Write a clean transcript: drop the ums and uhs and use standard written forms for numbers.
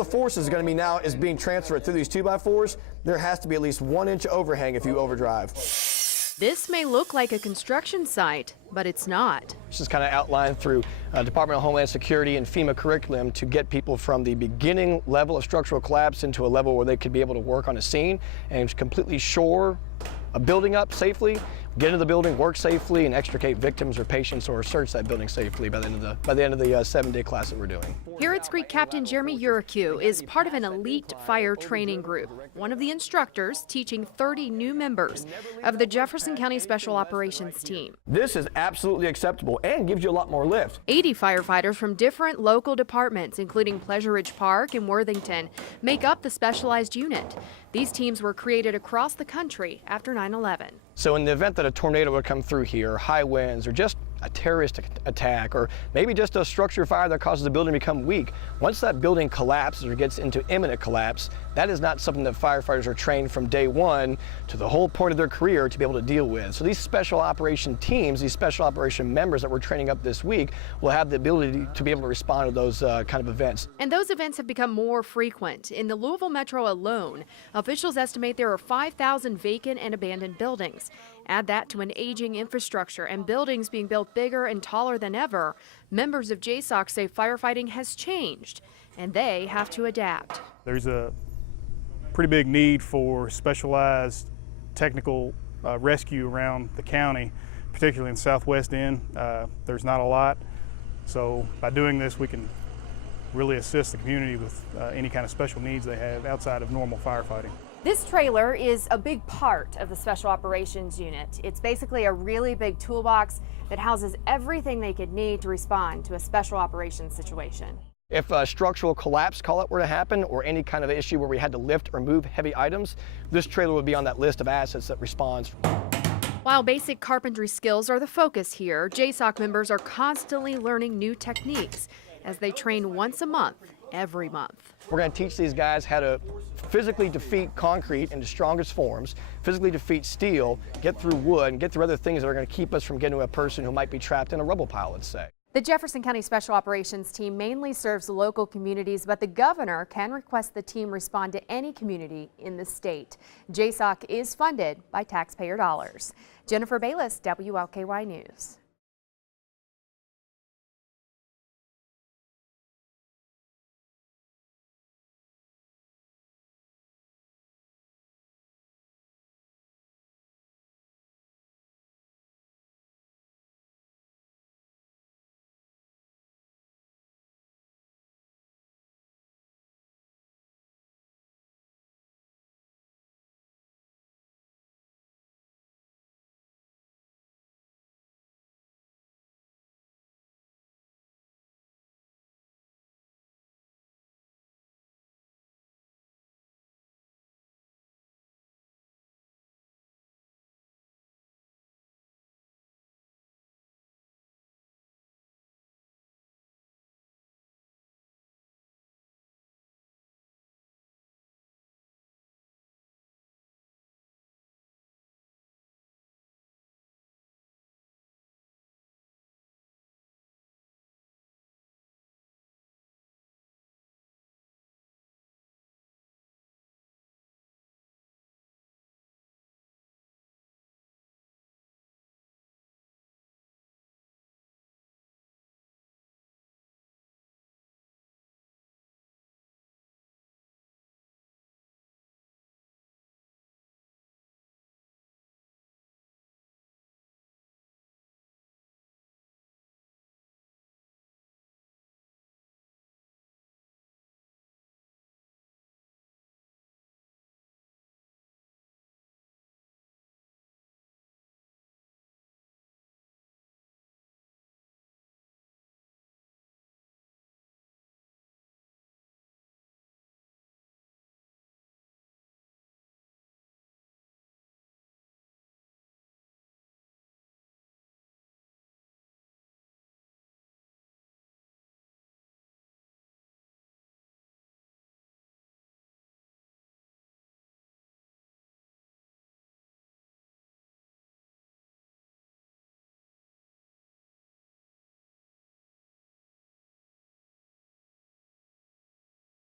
the force is going to be now is being transferred through these 2x4s, there has to be at least 1 inch overhang if you overdrive. This may look like a construction site, but it's not. This is kind of outlined through Department of Homeland Security and FEMA curriculum to get people from the beginning level of structural collapse into a level where they could be able to work on a scene and completely shore a building up safely, get into the building, work safely, and extricate victims or patients or search that building safely by the end of the 7-day class that we're doing. Harrods Creek Captain Jeremy Uricu is part of an elite fire training group, one of the instructors teaching 30 new members of the Jefferson County Special Operations Team. This is absolutely acceptable and gives you a lot more lift. 80 firefighters from different local departments, including Pleasure Ridge Park and Worthington, make up the specialized unit. These teams were created across the country after 9/11. So in the event that a tornado would come through here, high winds, or just a terrorist attack, or maybe just a structure fire that causes the building to become weak, once that building collapses or gets into imminent collapse, that is not something that firefighters are trained from day one to the whole point of their career to be able to deal with. So these special operation teams, these special operation members that we're training up this week will have the ability to be able to respond to those kind of events. And those events have become more frequent. In the Louisville Metro alone, officials estimate there are 5,000 vacant and abandoned buildings. Add that to an aging infrastructure and buildings being built bigger and taller than ever, members of JSOC say firefighting has changed, and they have to adapt. There's a pretty big need for specialized technical rescue around the county, particularly in the southwest end. There's not a lot, so by doing this we can really assist the community with any kind of special needs they have outside of normal firefighting. This trailer is a big part of the Special Operations Unit. It's basically a really big toolbox that houses everything they could need to respond to a special operations situation. If a structural collapse call-up were to happen, or any kind of issue where we had to lift or move heavy items, this trailer would be on that list of assets that responds. While basic carpentry skills are the focus here, JSOC members are constantly learning new techniques as they train once a month, every month. We're going to teach these guys how to physically defeat concrete in its strongest forms, physically defeat steel, get through wood, and get through other things that are going to keep us from getting to a person who might be trapped in a rubble pile, let's say. The Jefferson County Special Operations Team mainly serves local communities, but the governor can request the team respond to any community in the state. JSOC is funded by taxpayer dollars. Jennifer Bayless, WLKY News.